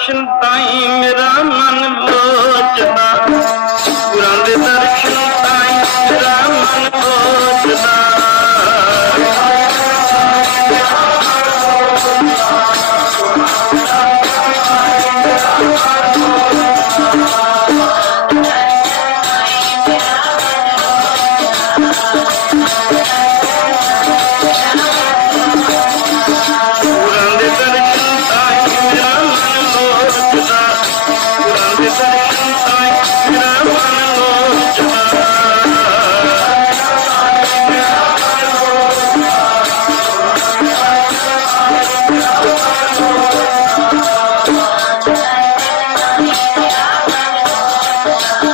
दर्शन ताई मेरा Oh.